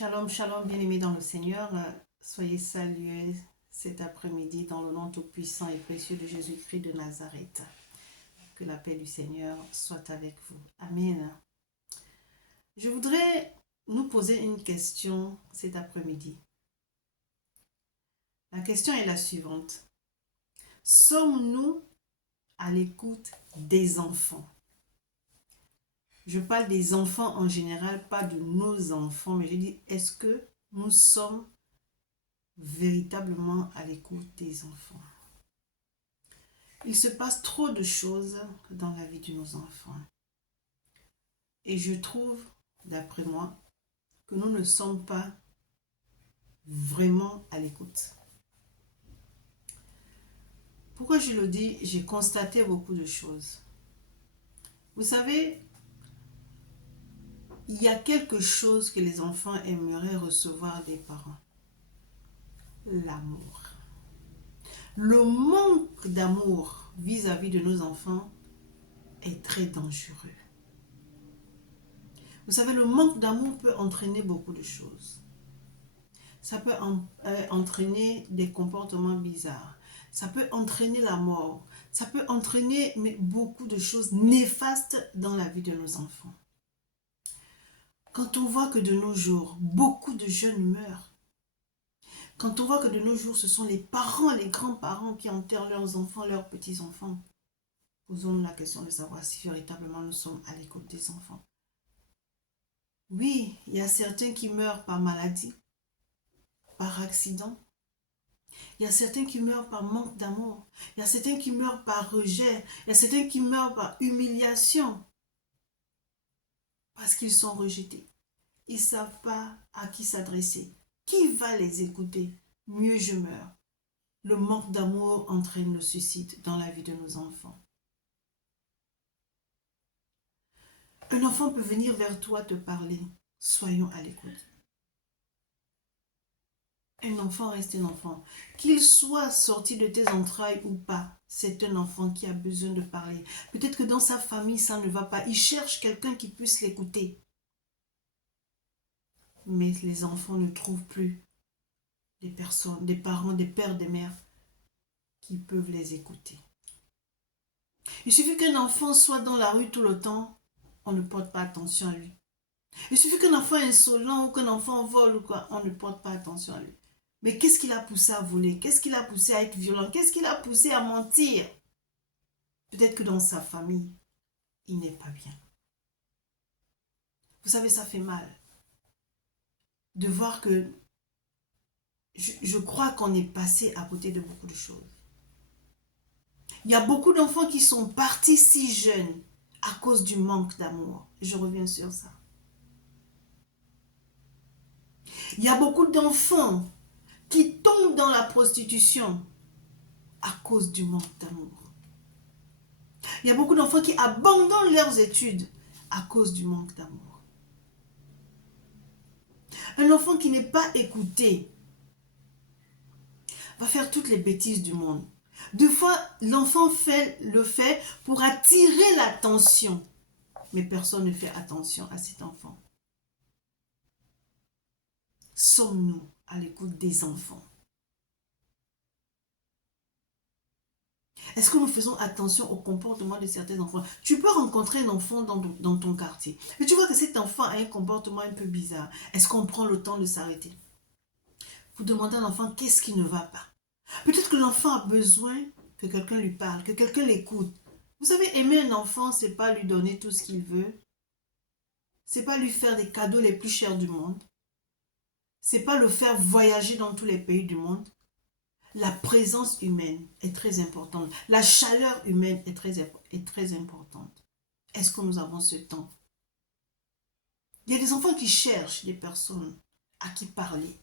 Shalom, shalom, bien-aimés dans le Seigneur. Soyez salués cet après-midi dans le nom tout-puissant et précieux de Jésus-Christ de Nazareth. Que la paix du Seigneur soit avec vous. Amen. Je voudrais nous poser une question cet après-midi. La question est la suivante. Sommes-nous à l'écoute des enfants? Je parle des enfants en général, pas de nos enfants, mais je dis, est-ce que nous sommes véritablement à l'écoute des enfants? Il se passe trop de choses dans la vie de nos enfants. Et je trouve, d'après moi, que nous ne sommes pas vraiment à l'écoute. Pourquoi je le dis? J'ai constaté beaucoup de choses. Vous savez, il y a quelque chose que les enfants aimeraient recevoir des parents. L'amour. Le manque d'amour vis-à-vis de nos enfants est très dangereux. Vous savez, le manque d'amour peut entraîner beaucoup de choses. Ça peut entraîner des comportements bizarres. Ça peut entraîner la mort. Ça peut entraîner beaucoup de choses néfastes dans la vie de nos enfants. Quand on voit que de nos jours, beaucoup de jeunes meurent, quand on voit que de nos jours, ce sont les parents, les grands-parents qui enterrent leurs enfants, leurs petits-enfants, posons-nous la question de savoir si véritablement nous sommes à l'écoute des enfants. Oui, il y a certains qui meurent par maladie, par accident. Il y a certains qui meurent par manque d'amour. Il y a certains qui meurent par rejet. Il y a certains qui meurent par humiliation. Parce qu'ils sont rejetés. Ils ne savent pas à qui s'adresser. Qui va les écouter? Mieux je meurs. Le manque d'amour entraîne le suicide dans la vie de nos enfants. Un enfant peut venir vers toi te parler. Soyons à l'écoute. Un enfant reste un enfant. Qu'il soit sorti de tes entrailles ou pas, c'est un enfant qui a besoin de parler. Peut-être que dans sa famille, ça ne va pas. Il cherche quelqu'un qui puisse l'écouter. Mais les enfants ne trouvent plus des personnes, des parents, des pères, des mères qui peuvent les écouter. Il suffit qu'un enfant soit dans la rue tout le temps, on ne porte pas attention à lui. Il suffit qu'un enfant est insolent ou qu'un enfant vole ou quoi, on ne porte pas attention à lui. Mais qu'est-ce qui l'a poussé à voler? Qu'est-ce qui l'a poussé à être violent? Qu'est-ce qui l'a poussé à mentir? Peut-être que dans sa famille, il n'est pas bien. Vous savez, ça fait mal de voir que je crois qu'on est passé à côté de beaucoup de choses. Il y a beaucoup d'enfants qui sont partis si jeunes à cause du manque d'amour. Je reviens sur ça. Il y a beaucoup d'enfants qui tombent dans la prostitution à cause du manque d'amour. Il y a beaucoup d'enfants qui abandonnent leurs études à cause du manque d'amour. Un enfant qui n'est pas écouté va faire toutes les bêtises du monde. Deux fois, l'enfant le fait pour attirer l'attention. Mais personne ne fait attention à cet enfant. Sommes-nous à l'écoute des enfants? Est-ce que nous faisons attention au comportement de certains enfants? Tu peux rencontrer un enfant dans ton quartier. Et tu vois que cet enfant a un comportement un peu bizarre. Est-ce qu'on prend le temps de s'arrêter? Vous demandez à l'enfant qu'est-ce qui ne va pas. Peut-être que l'enfant a besoin que quelqu'un lui parle, que quelqu'un l'écoute. Vous savez, aimer un enfant, ce n'est pas lui donner tout ce qu'il veut. Ce n'est pas lui faire des cadeaux les plus chers du monde. Ce n'est pas le faire voyager dans tous les pays du monde. La présence humaine est très importante. La chaleur humaine est très importante. Est-ce que nous avons ce temps? Il y a des enfants qui cherchent des personnes à qui parler,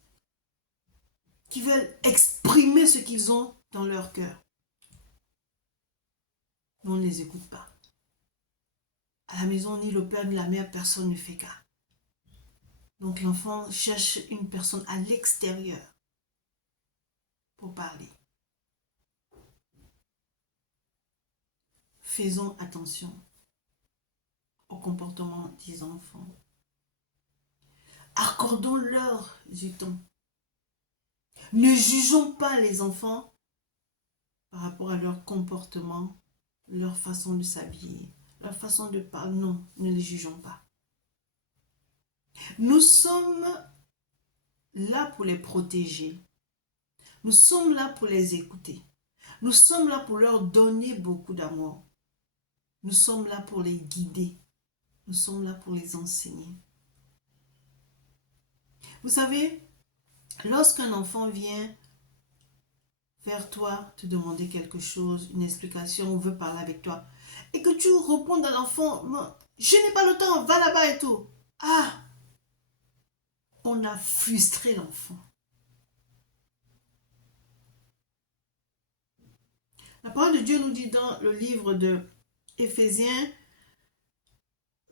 qui veulent exprimer ce qu'ils ont dans leur cœur. Mais on ne les écoute pas. À la maison, ni le père ni la mère, personne ne fait cas. Donc l'enfant cherche une personne à l'extérieur pour parler. Faisons attention au comportement des enfants. Accordons-leur du temps. Ne jugeons pas les enfants par rapport à leur comportement, leur façon de s'habiller, leur façon de parler. Non, ne les jugeons pas. Nous sommes là pour les protéger. Nous sommes là pour les écouter. Nous sommes là pour leur donner beaucoup d'amour. Nous sommes là pour les guider. Nous sommes là pour les enseigner. Vous savez, lorsqu'un enfant vient vers toi te demander quelque chose, une explication, ou veut parler avec toi, et que tu réponds à l'enfant, je n'ai pas le temps, va là-bas et tout. Ah, on a frustré l'enfant. La parole de Dieu nous dit dans le livre de Éphésiens,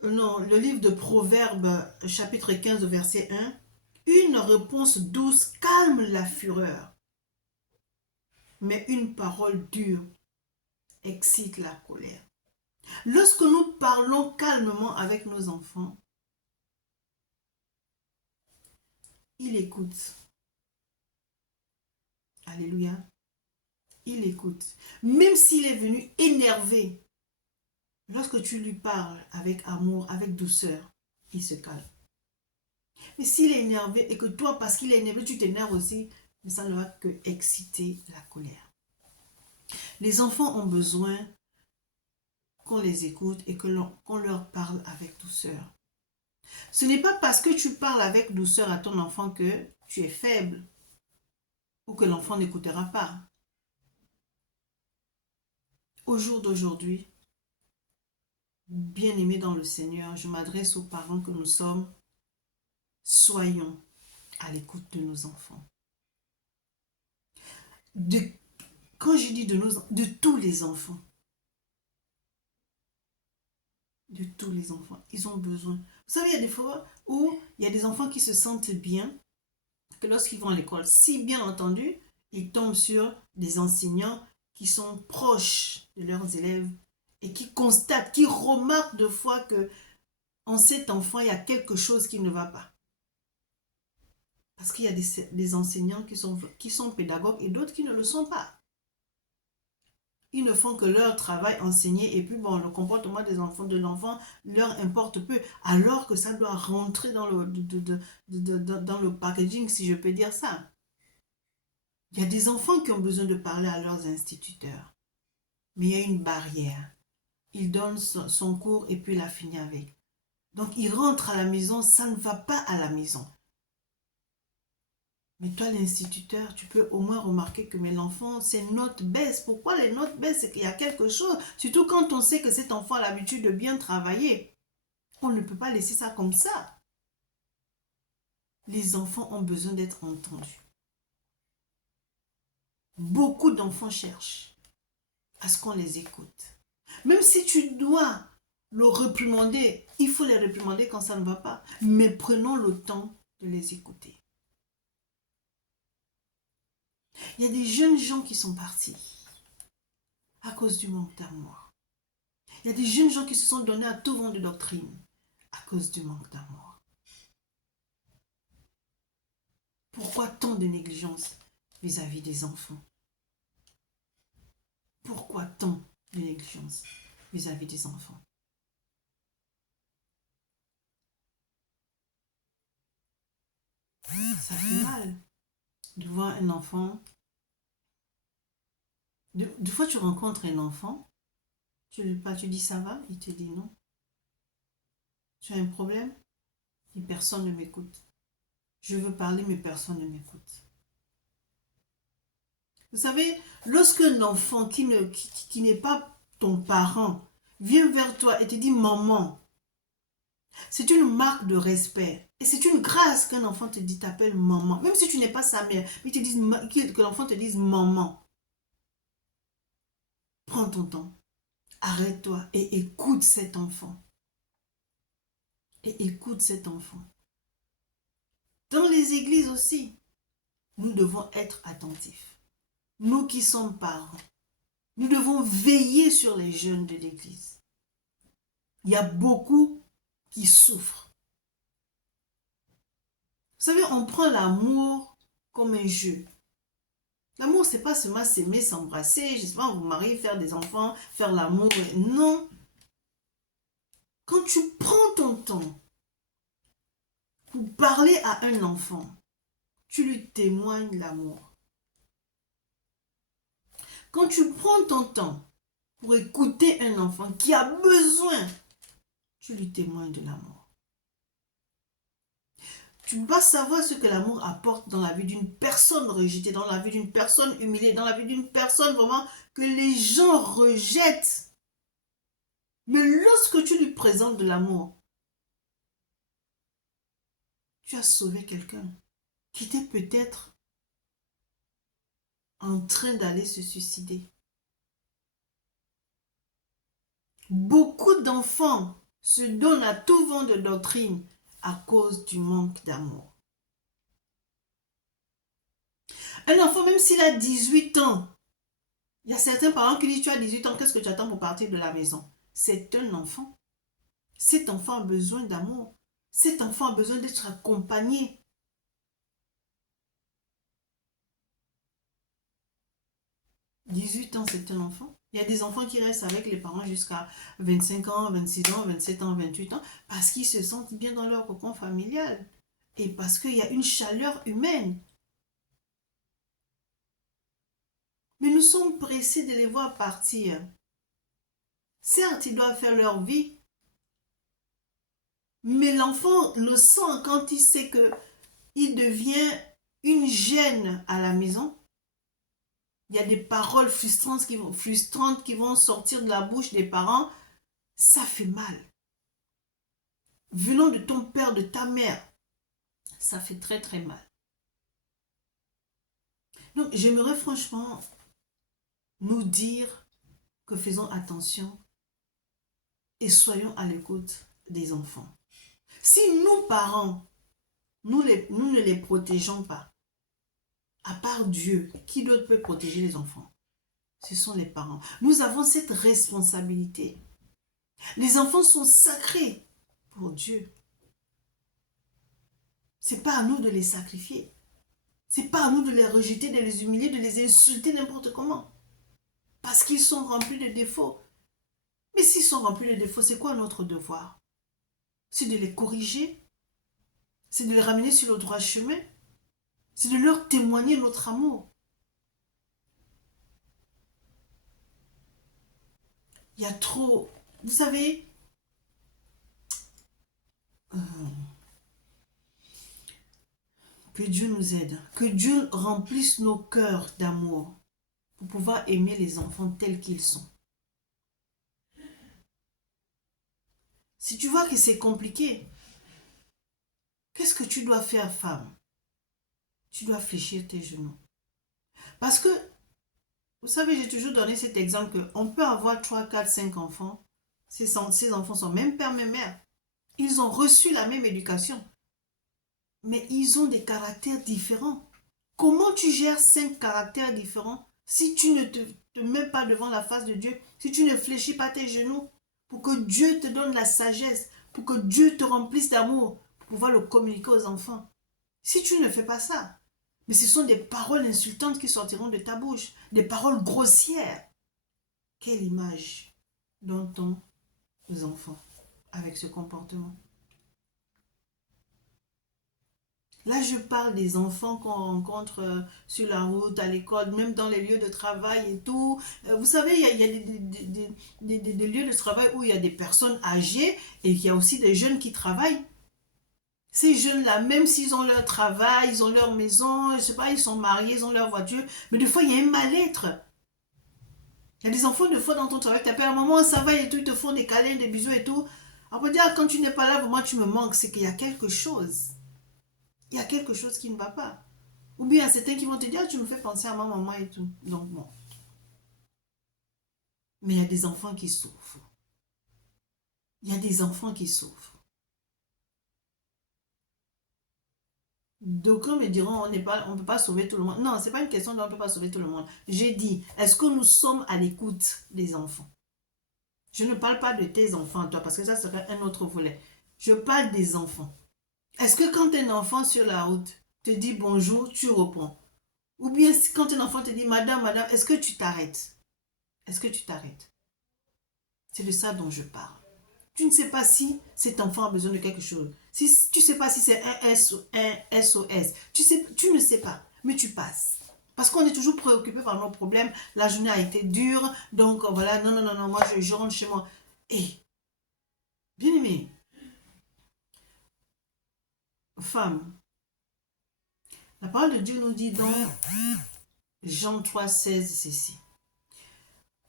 non, le livre de Proverbes, chapitre 15, verset 1, une réponse douce calme la fureur, mais une parole dure excite la colère. Lorsque nous parlons calmement avec nos enfants, ils écoutent. Alléluia. Il écoute. Même s'il est venu énervé, lorsque tu lui parles avec amour, avec douceur, il se calme. Mais s'il est énervé et que toi, parce qu'il est énervé, tu t'énerves aussi, mais ça ne va que exciter la colère. Les enfants ont besoin qu'on les écoute et qu'on leur parle avec douceur. Ce n'est pas parce que tu parles avec douceur à ton enfant que tu es faible ou que l'enfant n'écoutera pas. Au jour d'aujourd'hui, bien-aimés dans le Seigneur, je m'adresse aux parents que nous sommes. Soyons à l'écoute de nos enfants. Quand je dis de tous les enfants. De tous les enfants. Ils ont besoin. Vous savez, il y a des fois où il y a des enfants qui se sentent bien, que lorsqu'ils vont à l'école, si bien entendu, ils tombent sur des enseignants qui sont proches de leurs élèves et qui constatent, qui remarquent de fois que en cet enfant, il y a quelque chose qui ne va pas. Parce qu'il y a des enseignants qui sont pédagogues et d'autres qui ne le sont pas. Ils ne font que leur travail, enseigner, et puis bon, le comportement des enfants, de l'enfant leur importe peu, alors que ça doit rentrer dans dans le packaging, si je peux dire ça. Il y a des enfants qui ont besoin de parler à leurs instituteurs, mais il y a une barrière. Il donne son cours et puis il a fini avec. Donc il rentre à la maison, ça ne va pas à la maison. Mais toi, l'instituteur, tu peux au moins remarquer que l'enfant, ses notes baissent. Pourquoi les notes baissent? C'est qu'il y a quelque chose. Surtout quand on sait que cet enfant a l'habitude de bien travailler. On ne peut pas laisser ça comme ça. Les enfants ont besoin d'être entendus. Beaucoup d'enfants cherchent à ce qu'on les écoute. Même si tu dois le réprimander, il faut les réprimander quand ça ne va pas. Mais prenons le temps de les écouter. Il y a des jeunes gens qui sont partis à cause du manque d'amour. Il y a des jeunes gens qui se sont donnés à tout vent de doctrine à cause du manque d'amour. Pourquoi tant de négligence vis-à-vis des enfants? Pourquoi tant de négligence vis-à-vis des enfants? Ça fait mal de voir un enfant. Des fois, tu rencontres un enfant, tu dis ça va, il te dit non. Tu as un problème? Et personne ne m'écoute. Je veux parler, mais personne ne m'écoute. Vous savez, lorsqu'un enfant qui n'est pas ton parent vient vers toi et te dit maman, c'est une marque de respect. Et c'est une grâce qu'un enfant t'appelle maman. Même si tu n'es pas sa mère, mais que l'enfant te dise maman. Prends ton temps. Arrête-toi et écoute cet enfant. Et écoute cet enfant. Dans les églises aussi, nous devons être attentifs. Nous qui sommes parents, nous devons veiller sur les jeunes de l'église. Il y a beaucoup qui souffrent. savez, on prend l'amour comme un jeu. L'amour, c'est pas seulement s'aimer, s'embrasser, je sais pas, vous marier, faire des enfants, faire l'amour. Non. Quand tu prends ton temps pour parler à un enfant, tu lui témoignes l'amour. Quand tu prends ton temps pour écouter un enfant qui a besoin, tu lui témoignes de l'amour. Tu vas savoir ce que l'amour apporte dans la vie d'une personne rejetée, dans la vie d'une personne humiliée, dans la vie d'une personne vraiment que les gens rejettent. Mais lorsque tu lui présentes de l'amour, tu as sauvé quelqu'un qui était peut-être en train d'aller se suicider. Beaucoup d'enfants se donnent à tout vent de doctrine à cause du manque d'amour. Un enfant, même s'il a 18 ans, il y a certains parents qui disent, tu as 18 ans, qu'est-ce que tu attends pour partir de la maison? C'est un enfant. Cet enfant a besoin d'amour. Cet enfant a besoin d'être accompagné. « 18 ans, c'est un enfant. Il y a des enfants qui restent avec les parents jusqu'à 25 ans, 26 ans, 27 ans, 28 ans, parce qu'ils se sentent bien dans leur cocon familial. Et parce qu'il y a une chaleur humaine. Mais nous sommes pressés de les voir partir. Certes, ils doivent faire leur vie. Mais l'enfant le sent quand il sait qu'il devient une gêne à la maison. Il y a des paroles frustrantes qui vont sortir de la bouche des parents. Ça fait mal. Venant de ton père, de ta mère, ça fait très très mal. Donc j'aimerais franchement nous dire que faisons attention et soyons à l'écoute des enfants. Si nous, parents, nous ne les protégeons pas, à part Dieu, qui d'autre peut protéger les enfants? Ce sont les parents. Nous avons cette responsabilité. Les enfants sont sacrés pour Dieu. Ce n'est pas à nous de les sacrifier. Ce n'est pas à nous de les rejeter, de les humilier, de les insulter n'importe comment. Parce qu'ils sont remplis de défauts. Mais s'ils sont remplis de défauts, c'est quoi notre devoir? C'est de les corriger. C'est de les ramener sur le droit chemin. C'est de leur témoigner notre amour. Il y a trop... Vous savez... Que Dieu nous aide. Que Dieu remplisse nos cœurs d'amour pour pouvoir aimer les enfants tels qu'ils sont. Si tu vois que c'est compliqué, qu'est-ce que tu dois faire, femme? Tu dois fléchir tes genoux. Parce que, vous savez, j'ai toujours donné cet exemple qu'on peut avoir 3, 4, 5 enfants. Ces enfants sont même père, même mère. Ils ont reçu la même éducation. Mais ils ont des caractères différents. Comment tu gères 5 caractères différents si tu ne te mets pas devant la face de Dieu, si tu ne fléchis pas tes genoux pour que Dieu te donne la sagesse, pour que Dieu te remplisse d'amour, pour pouvoir le communiquer aux enfants? Si tu ne fais pas ça, mais ce sont des paroles insultantes qui sortiront de ta bouche, des paroles grossières. Quelle image donne-t-on aux enfants avec ce comportement? Là, je parle des enfants qu'on rencontre sur la route, à l'école, même dans les lieux de travail et tout. Vous savez, il y a des lieux de travail où il y a des personnes âgées et il y a aussi des jeunes qui travaillent. Ces jeunes-là, même s'ils ont leur travail, ils ont leur maison, je sais pas, ils sont mariés, ils ont leur voiture, mais des fois, il y a un mal-être. Il y a des enfants, des fois, dans ton travail, tu appelles à maman, ça va et tout, ils te font des câlins, des bisous et tout. Après, dire, quand tu n'es pas là, vraiment, tu me manques, c'est qu'il y a quelque chose. Il y a quelque chose qui ne va pas. Ou bien, certains qui vont te dire, ah, tu me fais penser à ma maman et tout. Donc, bon. Mais il y a des enfants qui souffrent. Il y a des enfants qui souffrent. D'aucuns me diront, on ne peut pas sauver tout le monde. Non, ce n'est pas une question de on ne peut pas sauver tout le monde. J'ai dit, est-ce que nous sommes à l'écoute des enfants? Je ne parle pas de tes enfants, toi, parce que ça serait un autre volet. Je parle des enfants. Est-ce que quand un enfant sur la route te dit bonjour, tu réponds? Ou bien quand un enfant te dit madame, madame, est-ce que tu t'arrêtes? Est-ce que tu t'arrêtes? C'est de ça dont je parle. Tu ne sais pas si cet enfant a besoin de quelque chose. Si, tu ne sais pas si c'est un SOS. Tu ne sais pas, mais tu passes. Parce qu'on est toujours préoccupé par nos problèmes. La journée a été dure, donc voilà, non, non, non, non, moi je rentre chez moi. Et, bien aimé, femme, la parole de Dieu nous dit dans Jean 3,16 ceci.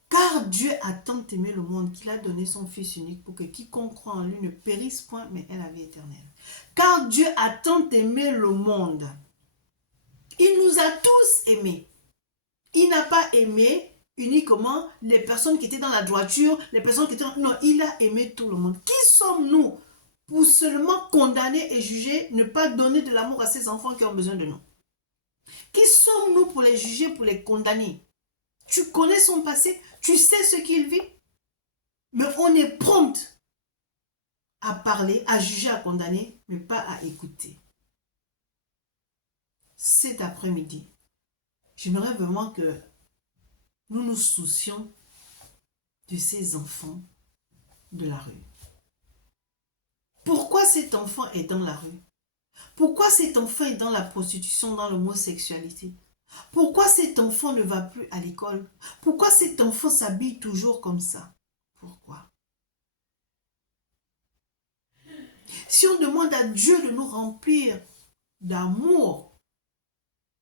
Car Dieu a tant aimé le monde qu'il a donné son Fils unique pour que quiconque croit en lui ne périsse point, mais ait la vie éternelle. Car Dieu a tant aimé le monde. Il nous a tous aimés. Il n'a pas aimé uniquement les personnes qui étaient dans la droiture, les personnes qui étaient... Non, il a aimé tout le monde. Qui sommes-nous pour seulement condamner et juger, ne pas donner de l'amour à ces enfants qui ont besoin de nous? Qui sommes-nous pour les juger, pour les condamner? Tu connais son passé, tu sais ce qu'il vit, mais on est prompt à parler, à juger, à condamner, mais pas à écouter. Cet après-midi, j'aimerais vraiment que nous nous soucions de ces enfants de la rue. Pourquoi cet enfant est dans la rue? Pourquoi cet enfant est dans la prostitution, dans l'homosexualité? Pourquoi cet enfant ne va plus à l'école? Pourquoi cet enfant s'habille toujours comme ça? Pourquoi? Si on demande à Dieu de nous remplir d'amour,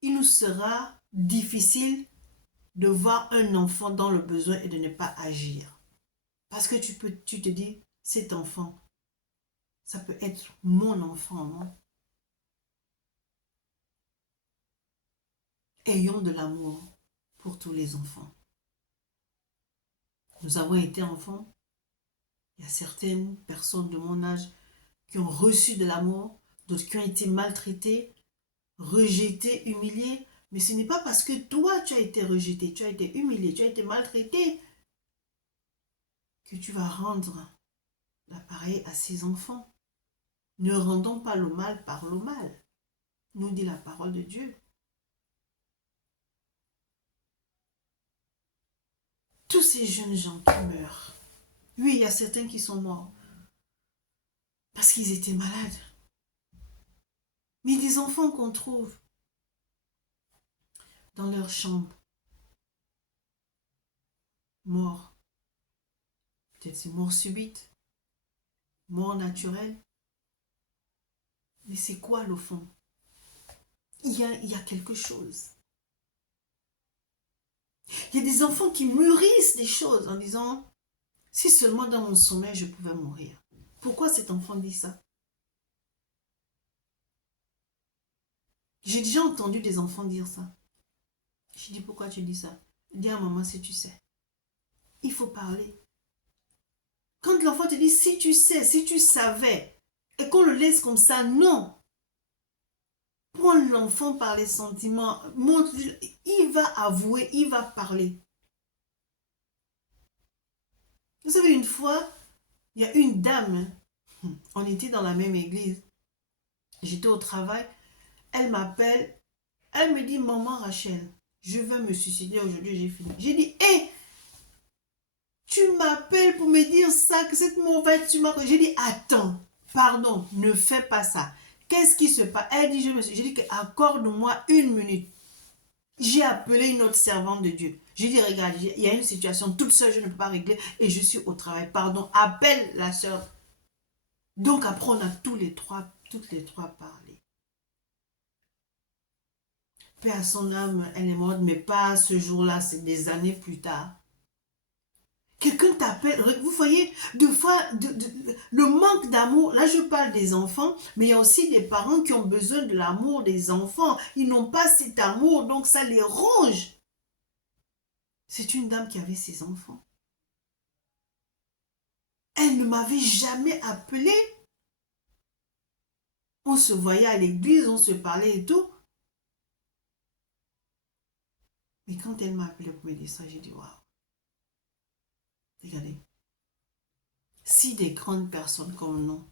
il nous sera difficile de voir un enfant dans le besoin et de ne pas agir. Parce que tu te dis, cet enfant, ça peut être mon enfant, non? Ayons de l'amour pour tous les enfants. Nous avons été enfants. Il y a certaines personnes de mon âge qui ont reçu de l'amour, d'autres qui ont été maltraitées, rejetées, humiliées. Mais ce n'est pas parce que toi, tu as été rejeté, tu as été humilié, tu as été maltraité, que tu vas rendre l'appareil à ces enfants. Ne rendons pas le mal par le mal, nous dit la parole de Dieu. Tous ces jeunes gens qui meurent, oui, il y a certains qui sont morts parce qu'ils étaient malades. Mais des enfants qu'on trouve dans leur chambre, morts. Peut-être c'est mort subite, mort naturelle. Mais c'est quoi le fond? Il y a quelque chose. Il y a des enfants qui mûrissent des choses en disant, si seulement dans mon sommeil je pouvais mourir. Pourquoi cet enfant dit ça? J'ai déjà entendu des enfants dire ça. Je dis, pourquoi tu dis ça? Dis à maman si tu sais. Il faut parler. Quand l'enfant te dit, si tu sais, si tu savais, et qu'on le laisse comme ça, non. Prends l'enfant par les sentiments, il va avouer, il va parler. Vous savez, une fois, il y a une dame, on était dans la même église, j'étais au travail, elle m'appelle, elle me dit, maman Rachel, je veux me suicider aujourd'hui, j'ai fini. J'ai dit, hé, tu m'appelles pour me dire ça, que cette mauvaise, tu m'as... J'ai dit, attends, pardon, ne fais pas ça. Qu'est-ce qui se passe? Elle dit, j'ai dit, accorde-moi une minute. J'ai appelé une autre servante de Dieu. J'ai dit, regarde, il y a une situation toute seule, je ne peux pas régler et je suis au travail. Pardon, appelle la sœur. Donc après, on a toutes les trois parlé. Paix à son âme, elle est morte, mais pas ce jour-là, c'est des années plus tard. Quelqu'un t'appelle, vous voyez, deux fois, le manque d'amour, là je parle des enfants, mais il y a aussi des parents qui ont besoin de l'amour des enfants. Ils n'ont pas cet amour, donc ça les ronge. C'est une dame qui avait ses enfants. Elle ne m'avait jamais appelé. On se voyait à l'église, on se parlait et tout. Mais quand elle m'a appelé pour me dire ça, j'ai dit, waouh. Regardez. Si des grandes personnes comme nous,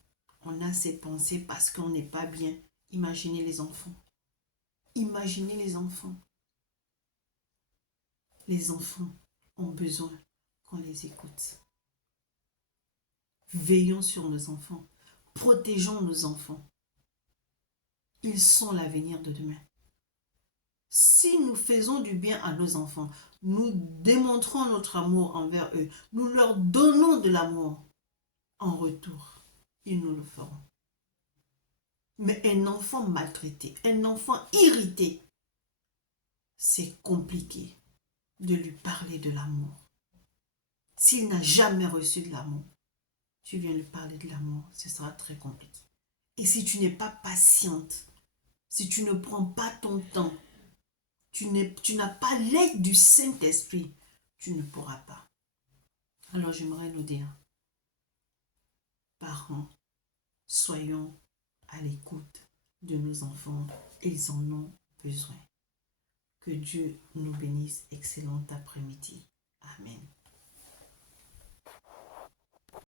On a ces pensées parce qu'on n'est pas bien. Imaginez les enfants. Imaginez les enfants. Les enfants ont besoin qu'on les écoute. Veillons sur nos enfants. Protégeons nos enfants. Ils sont l'avenir de demain. Si nous faisons du bien à nos enfants, nous démontrons notre amour envers eux, nous leur donnons de l'amour en retour, ils nous le feront. Mais un enfant maltraité, un enfant irrité, c'est compliqué de lui parler de l'amour. S'il n'a jamais reçu de l'amour, tu viens lui parler de l'amour, ce sera très compliqué. Et si tu n'es pas patiente, si tu ne prends pas ton temps, tu n'as pas l'aide du Saint-Esprit, tu ne pourras pas. Alors j'aimerais nous dire, parents, soyons à l'écoute de nos enfants, ils en ont besoin. Que Dieu nous bénisse. Excellent après-midi. Amen.